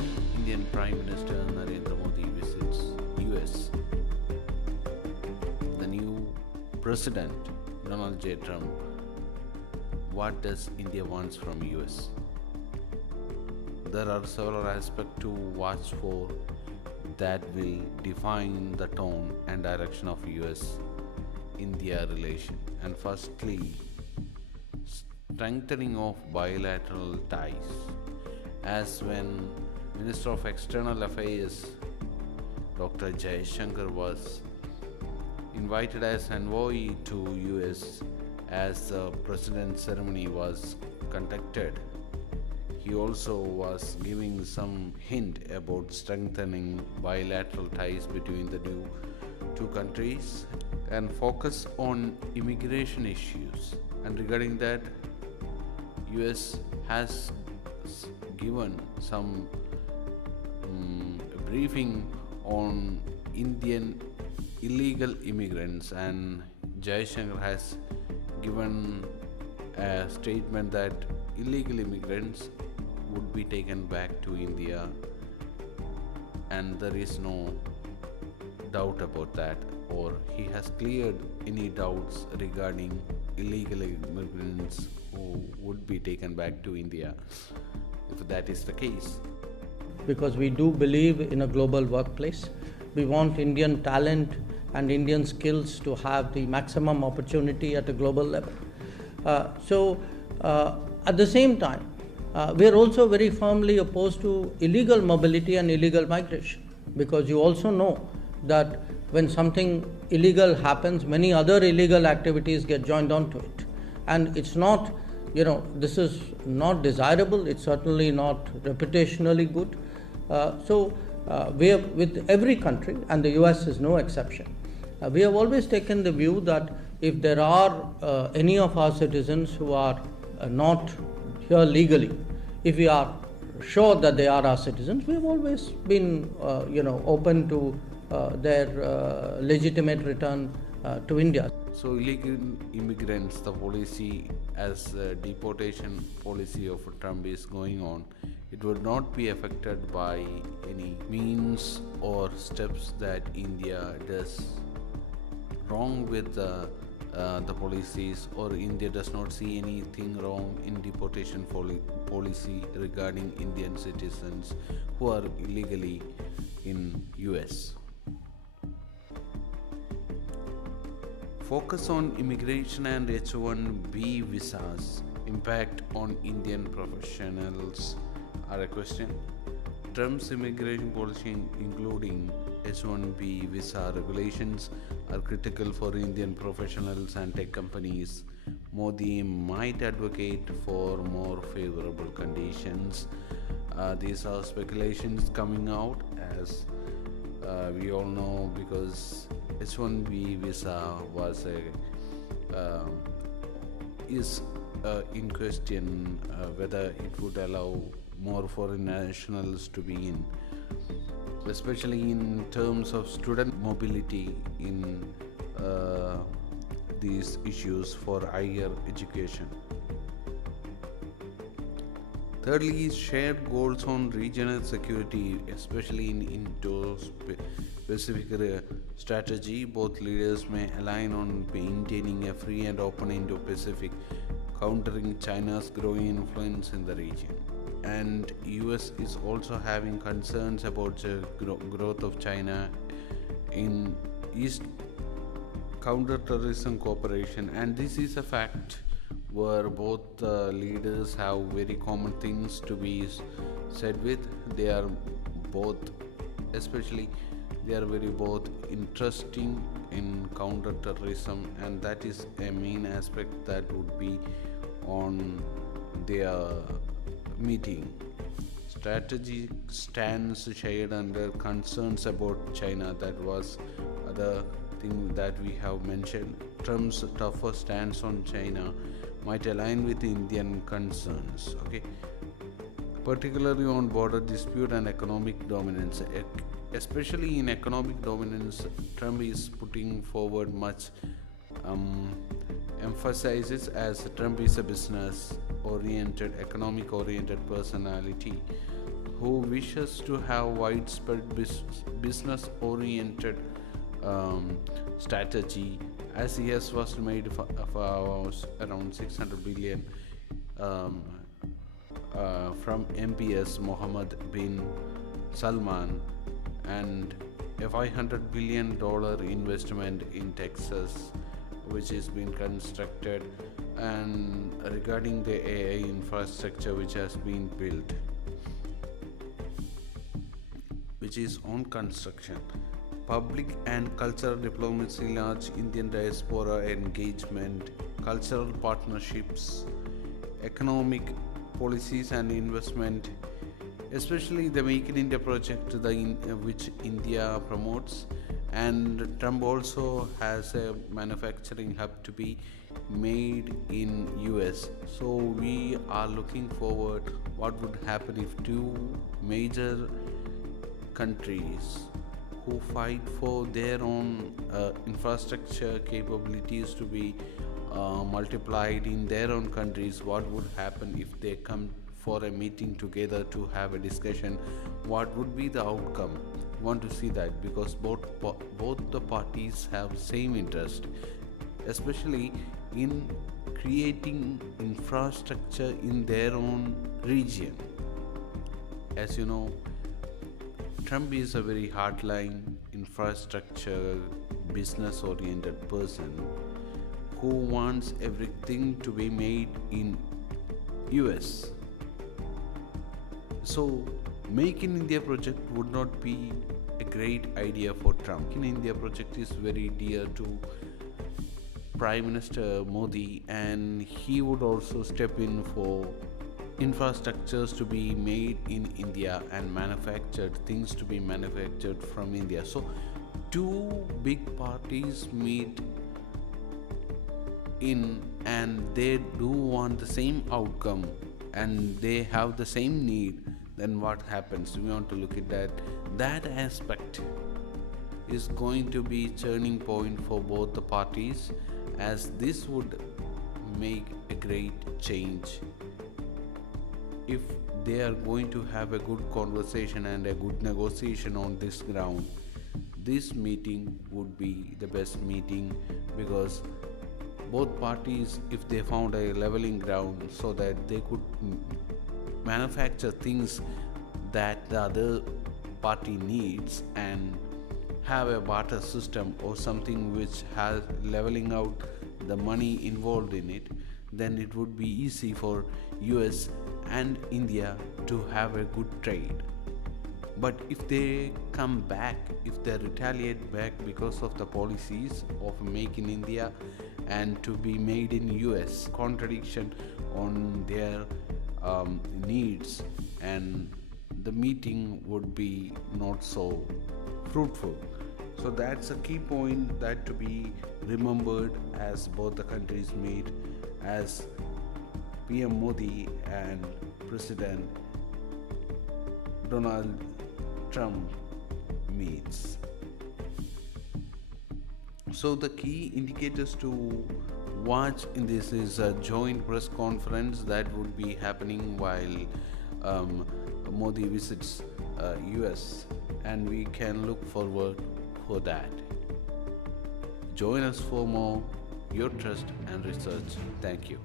When Indian Prime Minister Narendra Modi visits US, the new President Donald J. Trump, what does India wants from US? There are several aspects to watch for that will define the tone and direction of US-India relation. And firstly, strengthening of bilateral ties. As when Minister of External Affairs Dr. Jaishankar was invited as envoy to US as the president's ceremony was conducted, he also was giving some hint about strengthening bilateral ties between the two countries and focus on immigration issues. And regarding that, US has given some briefing on Indian illegal immigrants, and Jaishankar has given a statement that illegal immigrants would be taken back to India, and there is no doubt about that, or he has cleared any doubts regarding illegal immigrants who would be taken back to India, if that is the case. Because we do believe in a global workplace. We want Indian talent and Indian skills to have the maximum opportunity at a global level. At the same time, we are also very firmly opposed to illegal mobility and illegal migration, because you also know that when something illegal happens, many other illegal activities get joined onto it. And it's not, this is not desirable, it's certainly not reputationally good. We have, with every country, and the US is no exception, we have always taken the view that if there are any of our citizens who are not here legally, if we are sure that they are our citizens, we have always been open to their legitimate return to India. So illegal immigrants, the policy as deportation policy of Trump is going on, it would not be affected by any means or steps that India does wrong with the policies, or India does not see anything wrong in deportation policy regarding Indian citizens who are illegally in US. Focus on immigration and H-1B visas impact on Indian professionals are a question. Trump's immigration policy, including H-1B visa regulations, are critical for Indian professionals and tech companies. Modi might advocate for more favorable conditions. These are speculations coming out, as we all know, because H-1B visa was is in question whether it would allow more foreign nationals to be in, especially in terms of student mobility in these issues for higher education. Thirdly, shared goals on regional security, especially in Indo-Pacific strategy. Both leaders may align on maintaining a free and open Indo-Pacific, countering China's growing influence in the region. And US is also having concerns about the growth of China in East counter-terrorism cooperation, and this is a fact where both leaders have very common things to be said with. They are both, both interesting in counter-terrorism, and that is a main aspect that would be on their meeting. Strategic stance shared under concerns about China, that was other thing that we have mentioned. Trump's tougher stance on China might align with Indian concerns, particularly on border dispute and economic dominance. Especially in economic dominance, Trump is putting forward much emphasizes, as Trump is a business-oriented, economic-oriented personality who wishes to have widespread business oriented strategy, as he has first made for around 600 billion um, from MPS Mohammed bin Salman, and a $500 billion investment in Texas, which is being constructed, and regarding the AI infrastructure which has been built, which is on construction. Public and cultural diplomacy, large Indian diaspora engagement, cultural partnerships, economic policies and investment, especially the Make in India project, which India promotes. And Trump also has a manufacturing hub to be made in US. So we are looking forward what would happen if two major countries who fight for their own infrastructure capabilities to be multiplied in their own countries. What would happen if they come for a meeting together to have a discussion? What would be the outcome? Want to see that, because both the parties have same interest, especially in creating infrastructure in their own region. As you know, Trump is a very hardline infrastructure business oriented person who wants everything to be made in US. So Make in India project would not be a great idea for Trump. Make in India project is very dear to Prime Minister Modi, and he would also step in for infrastructures to be made in India and things to be manufactured from India. So two big parties meet in, and they do want the same outcome and they have the same need. Then what happens? We want to look at that aspect is going to be turning point for both the parties, as this would make a great change. If they are going to have a good conversation and a good negotiation on this ground, this meeting would be the best meeting, because both parties, if they found a leveling ground so that they could manufacture things that the other party needs and have a barter system or something which has leveling out the money involved in it, then it would be easy for US and India to have a good trade. But if they come back, if they retaliate back because of the policies of Make in India and to be made in US, contradiction on their needs, and the meeting would be not so fruitful. So that's a key point that to be remembered as both the countries meet, as PM Modi and President Donald Trump meets. So the key indicators to watch in this is a joint press conference that would be happening while Modi visits US, and we can look forward for that. Join us for more Your Trust and Research. Thank you.